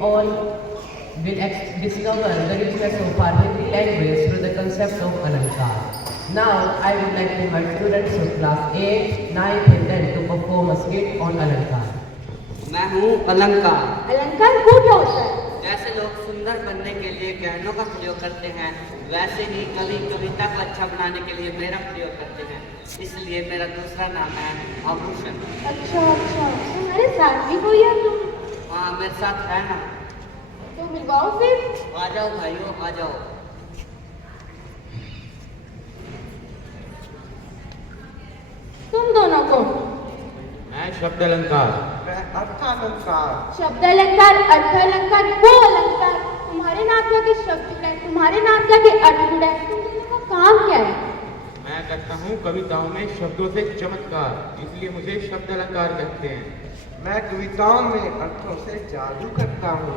all will discover the richness of Parvati language through the concept of Alankar. Now, I would like to invite students of class 8, 9 and 10 to perform a skit on Alankar. मैं हूँ अलंकार। अलंकार वो क्या होता है? जैसे लोग सुंदर बनने के लिए गहनों का प्रयोग करते हैं, वैसे ही कवि कविता को अच्छा बनाने के लिए मेरा प्रयोग करते हैं। इसलिए मेरा दूसरा नाम है आभूषण। अच्छा अच्छा, तुम्हारे साथ भी कोई है तुम? हाँ, मेरे साथ है ना। तो मिलवाओ फिर। आ जाओ भाइयों, आ जाओ। तुम दोनों कौन? मैं शब्द अलंकार। अर्थालंकार। शब्द अलंकार, अर्थ अलंकार, वो अलंकार। तुम्हारे नाम क्या के शब्द जुड़ा है, तुम्हारे नाम क्या के अर्थ जुड़ा है, तुम दोनों का काम क्या है? मैं करता हूँ कविताओं में शब्दों से चमत्कार, इसलिए मुझे शब्द अलंकार कहते हैं। मैं कविताओं में अर्थों से जादू करता हूँ,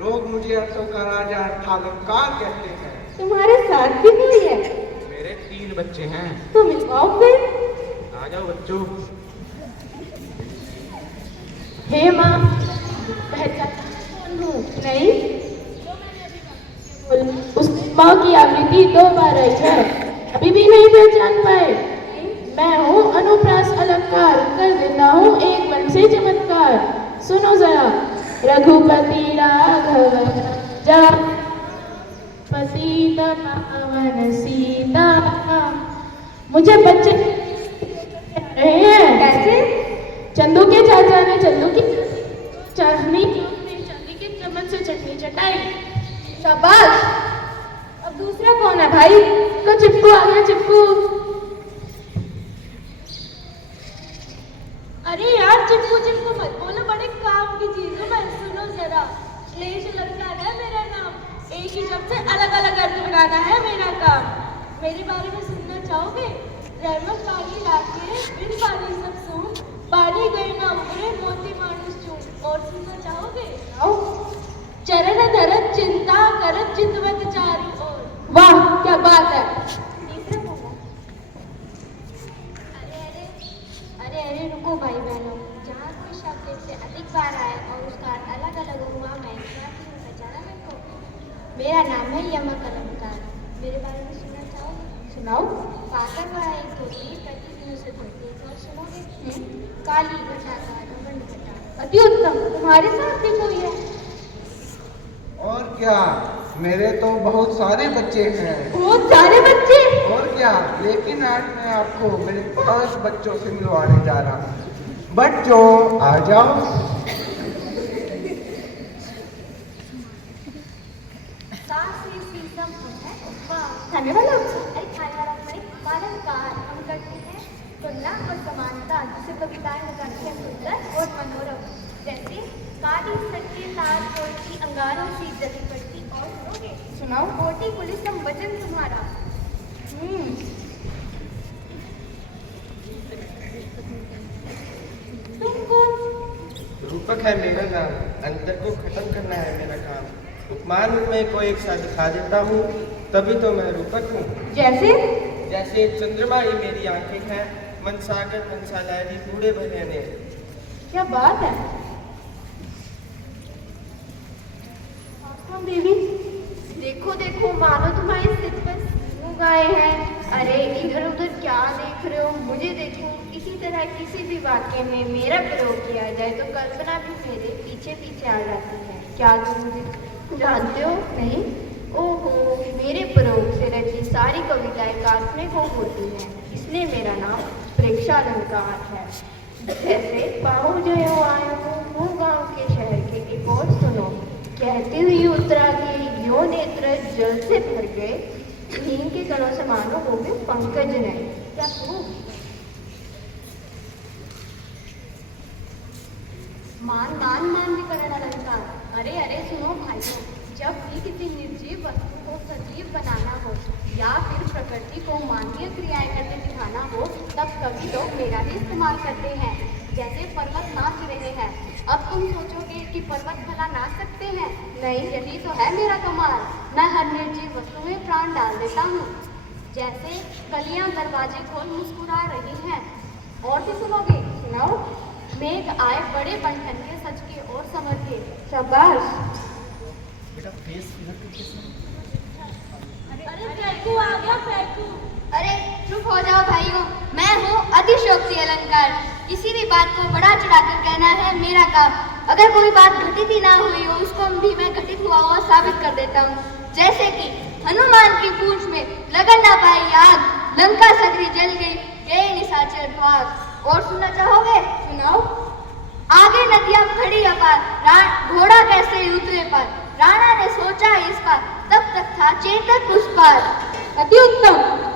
लोग मुझे अर्थों का राजा अर्थालंकार कहते हैं। तुम्हारे साथ भी कोई है? मेरे 3 बच्चे हैं। तो मिलवाओ फिर। आ जाओ बच्चों। हे माँ, पहचाना कौन हूँ? नहीं, उस माँ की आवृत्ति 2 बार आई है, अभी भी नहीं पहचान पाए। मैं हूँ अनुप्रास अलंकार, कर देता हूँ एक बन से चमत्कार। सुनो जरा, रघुपति राघव जा पति पावन सीता। मुझे बच्चे रहे हैं कैसे? चंदू के चाचा ने चंदू की चांदनी चांदी के चम्मच से चटनी चटाई। शाबाश। अब दूसरा कौन है भाई? तो चिपकू आ गया, चिपकू। अरे यार, चिपकू चिपकू मत बोलो, बड़े काम की चीज है। मैं सुनो जरा, क्लेश अलंकार है मेरा नाम, एक ही शब्द से अलग अलग अर्थ बनाना है मेरा काम। मेरे बारे में सुनना चाहोगे? रहमत पानी लाके बिन पानी सब सूं, पानी गए ना उगरे मोती मानुष चूं। और सुनना चाहोगे? आओ। चरण धरत चिंता करत चितवत चारी ओर। वाह, क्या बात है। तीसरा बोलो। अरे अरे रुको भाई बहनों, जहाँ कोई शब्द एक से अधिक बार आए और उसका अर्थ अलग अलग हुआ, मैं पहचाना मेरे को। मेरा नाम है यमक अलंकार। मेरे बारे में सुनना चाहोगे? सुनाओ। पाकर वह एक धोती प्रतिदिन उसे धोती। और सुनोगे? काली घटाकार रमण घटा। अति उत्तम, तुम्हारे साथ भी कोई है? और क्या, मेरे तो बहुत सारे बच्चे हैं। बहुत सारे बच्चे? और क्या, लेकिन आज मैं आपको मेरे 5 बच्चों से मिलवाने जा रहा हूँ। बच्चों आ जाओ। खाने वाला? अरे खाने वाला नहीं, अलंकार हम करते हैं तुलना और समानता, जिसे कविताएं हो जाती है सुंदर और मनोरम। जैसे काली सच्चे तार कोटी अंगारों से जली पड़ती। और सुनोगे? सुनाओ। कोटी पुलिस हम वचन तुम्हारा। तुम कौन? रूपक है मेरा नाम, अंतर को खत्म करना है मेरा काम। उपमान में को एक साथ दिखा देता हूँ, तभी तो मैं रूपक हूँ। जैसे? जैसे चंद्रमा ही मेरी आंखें हैं, मन सागर मनसा लहरी बूढ़े भले ने। क्या बात है। देवी, देखो देखो, मानो तुम्हारी सिर पर मुँह आए हैं। अरे इधर उधर क्या देख रहे हो? मुझे देखो। इसी तरह किसी भी वाक्य में मेरा प्रयोग किया जाए तो कल्पना भी मेरे पीछे पीछे आ जाती है। क्या तुम मुझे जानते हो? नहीं? ओहो, मेरे प्रयोग से रची सारी कविताएं काल्पनिक हो होती हैं, इसलिए मेरा नाम प्रेक्षालंकार है। ऐसे पाओ जयो आयो हूँ गाँव के शहर के। एक और सुनो, कहती हुई उत्तरा के यो नेत्र जल से भर गए, नीम के कणों से मानो हो गए पंकज ने। क्या खूब। मान विकरण अलंकार। अरे अरे सुनो भाइयों, जब भी किसी निर्जीव वस्तु को सजीव बनाना हो या फिर प्रकृति को मानवीय क्रियाएं करके दिखाना हो, तब कभी लोग मेरा ही इस्तेमाल करते हैं। जैसे पर्वत नाच रहे हैं, अब तुम सोचोगे कि पर्वत भला नाच सकते हैं? नहीं, यही तो है मेरा कमाल। मैं हर निर्जीव वस्तु में प्राण डाल देता हूँ। जैसे कलियां दरवाजे खोल मुस्कुरा रही हैं। और भी सुनोगे? सुनाओ। मेघ आए बड़े बंठन के सच के और समझ के। शाबाश। अरे फेंकू आ गया फेंकू। अरे चुप हो जाओ भाइयों, मैं हूँ अतिशयोक्ति अलंकार। किसी भी बात को बढ़ा चढ़ाकर कहना है मेरा काम। अगर कोई बात घटित ही ना हुई हो उसको भी मैं घटित हुआ हुआ साबित कर देता हूँ। जैसे कि हनुमान की पूंछ में लगन ना पाई आग, लंका सगरी जल गई, गए निशाचर भाग। और सुनना चाहोगे? सुनाओ। आगे नदियां खड़ी अपार, घोड़ा कैसे उतरे पार, राणा ने सोचा इस पार, तब तक था चेतक उस पार। अति उत्तम।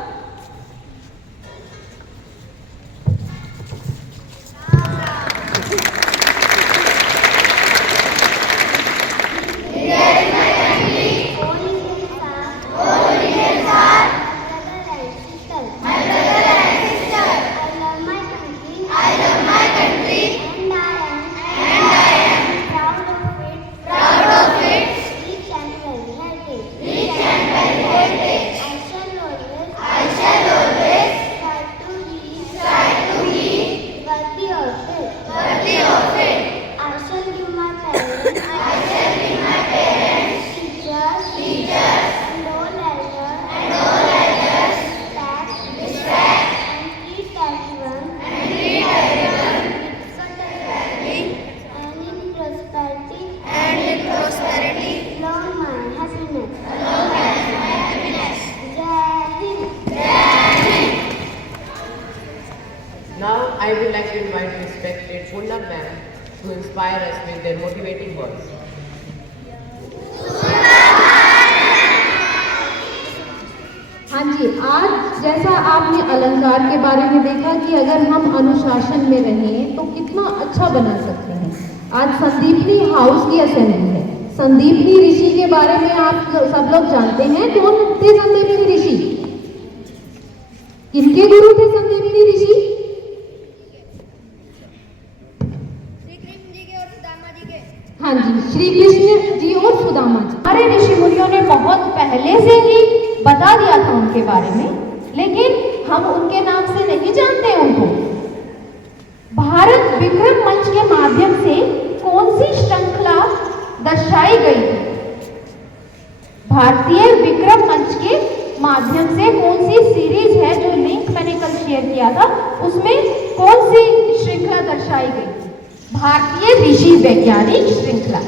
Now I would like to invite respected Punna ma'am to inspire us with their motivating words. हाँ जी, आज जैसा आपने अलंकार के बारे में देखा कि अगर हम अनुशासन में रहें तो कितना अच्छा बना सकते हैं। आज संदीपनी हाउस की असेंबली है। संदीपनी ऋषि के बारे में आप सब लोग जानते हैं। कौन थे संदीपनी ऋषि? किनके गुरु थे संदीपनी ऋषि? हाँ जी, श्री कृष्ण जी और सुदामा जी। हमारे ऋषि मुनियों ने बहुत पहले से ही बता दिया था उनके बारे में, लेकिन हम उनके नाम से नहीं जानते उनको। भारत विक्रम मंच के माध्यम से कौन सी श्रृंखला दर्शाई गई थी? भारतीय विक्रम मंच के माध्यम से कौन सी सीरीज है जो लिंक मैंने कल शेयर किया था, उसमें कौन सी श्रृंखला दर्शाई गई? भारतीय ऋषि वैज्ञानिक श्रृंखला।